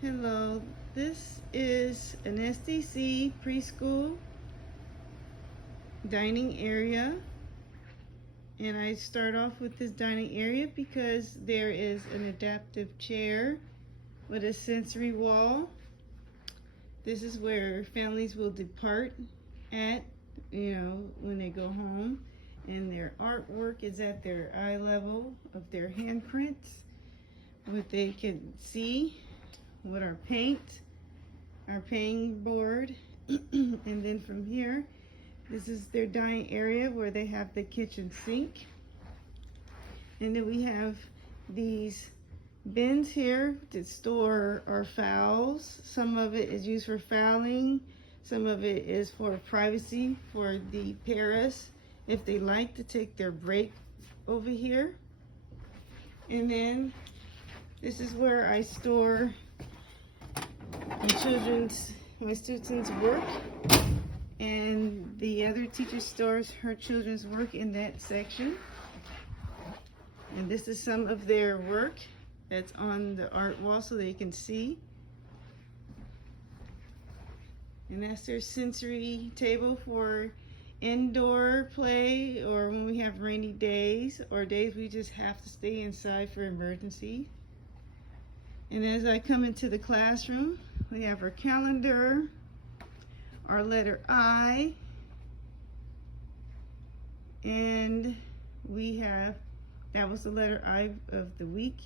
Hello, this is an SDC preschool dining area, and I start off with this dining area because there is an adaptive chair with a sensory wall. This is where families will depart at, when they go home, and their artwork is at their eye level of their handprints, what they can see, what our painting board, and then from here, this is their dining area where they have the kitchen sink. And then we have these bins here to store our fowls. Some of it is used for fowling. Some of it is for privacy for the paras if they like to take their break over here. And then this is where I store my students' work, and the other teacher stores her children's work in that section. And this is some of their work that's on the art wall so they can see. And that's their sensory table for indoor play, or when we have rainy days or days we just have to stay inside for emergency. And as I come into the classroom, we have our calendar, our letter I, and that was the letter I of the week,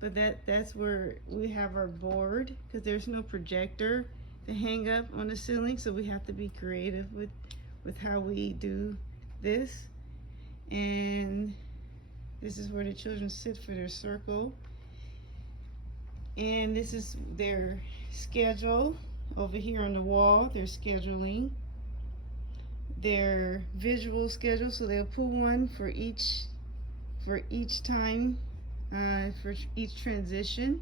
but that's where we have our board, because there's no projector to hang up on the ceiling, so we have to be creative with how we do this. And this is where the children sit for their circle. And this is their schedule over here on the wall. They're scheduling their visual schedule, so they'll pull one for each time, for each transition.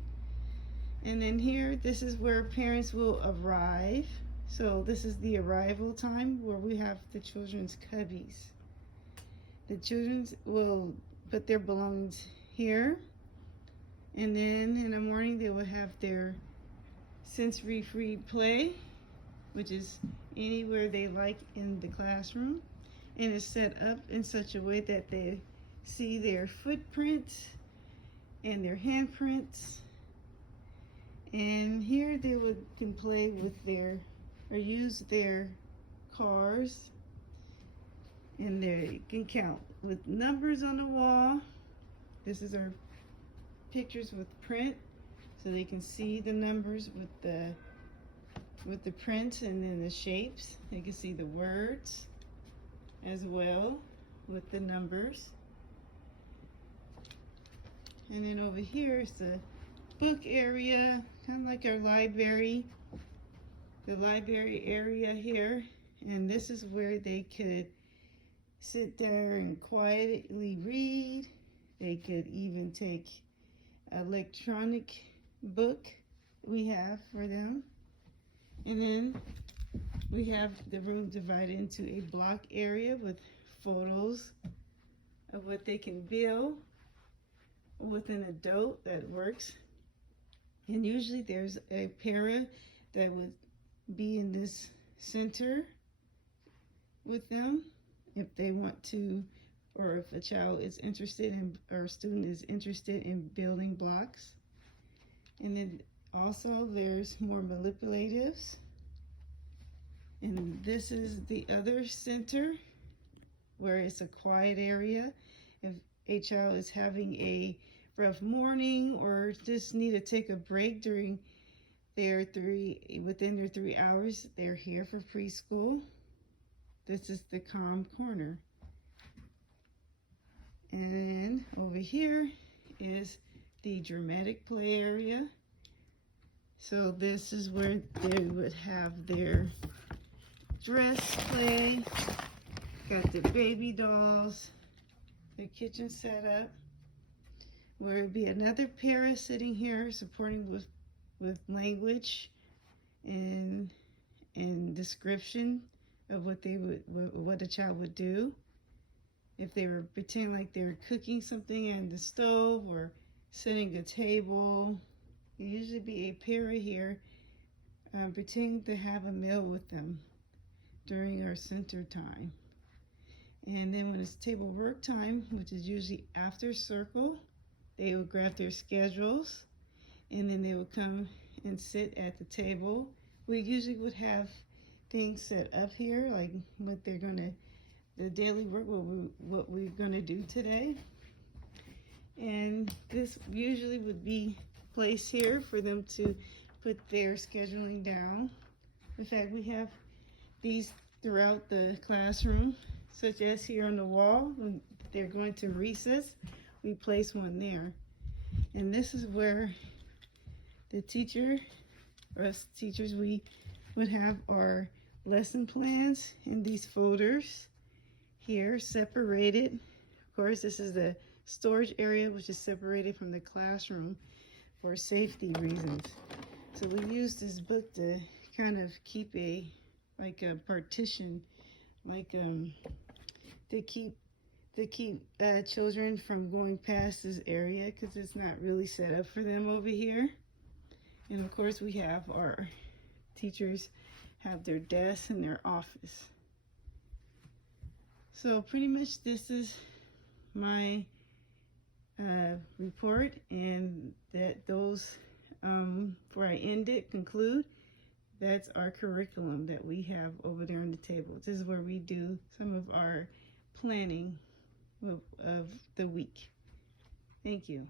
And then here, this is where parents will arrive. So this is the arrival time where we have the children's cubbies. The children will put their belongings here, and then in the morning they will have their sensory-free play, which is anywhere they like in the classroom, and it's set up in such a way that they see their footprints and their handprints. And here they can play with or use their cars, and they can count with numbers on the wall. This is our pictures with print, so they can see the numbers with the print, and then the shapes. They can see the words as well with the numbers. And then over here is the book area, kind of like our library, the library area here. And this is where they could sit there and quietly read. They could even take electronic book we have for them. And then we have the room divided into a block area with photos of what they can build with an adult that works. And usually there's a para that would be in this center with them if they want to, or if a child is interested in, or a student is interested in building blocks. And then also there's more manipulatives. And this is the other center where it's a quiet area. If a child is having a rough morning or just need to take a break within their 3 hours, they're here for preschool. This is the calm corner. And over here is the dramatic play area. So this is where they would have their dress play, got the baby dolls, the kitchen set up, where it would be another para sitting here supporting with language and description of what a child would do if they were pretending like they were cooking something on the stove or setting a table usually be a pair here pretending to have a meal with them during our center time. And then when it's table work time, which is usually after circle, they will grab their schedules and then they will come and sit at the table. We usually would have things set up here, like what they're gonna, the daily work, what we're gonna do today. And this usually would be placed here for them to put their scheduling down. In fact, we have these throughout the classroom, such as here on the wall. When they're going to recess, we place one there. And this is where the teacher, or us teachers, we would have our lesson plans in these folders here, separated. Of course, this is the storage area, which is separated from the classroom for safety reasons. So we use this book to kind of keep a partition, to keep children from going past this area, because it's not really set up for them over here. And of course, we have our teachers have their desks in their office. So pretty much this is my report, and that those, before I end it, conclude, that's our curriculum that we have over there on the table. This is where we do some of our planning of the week. Thank you.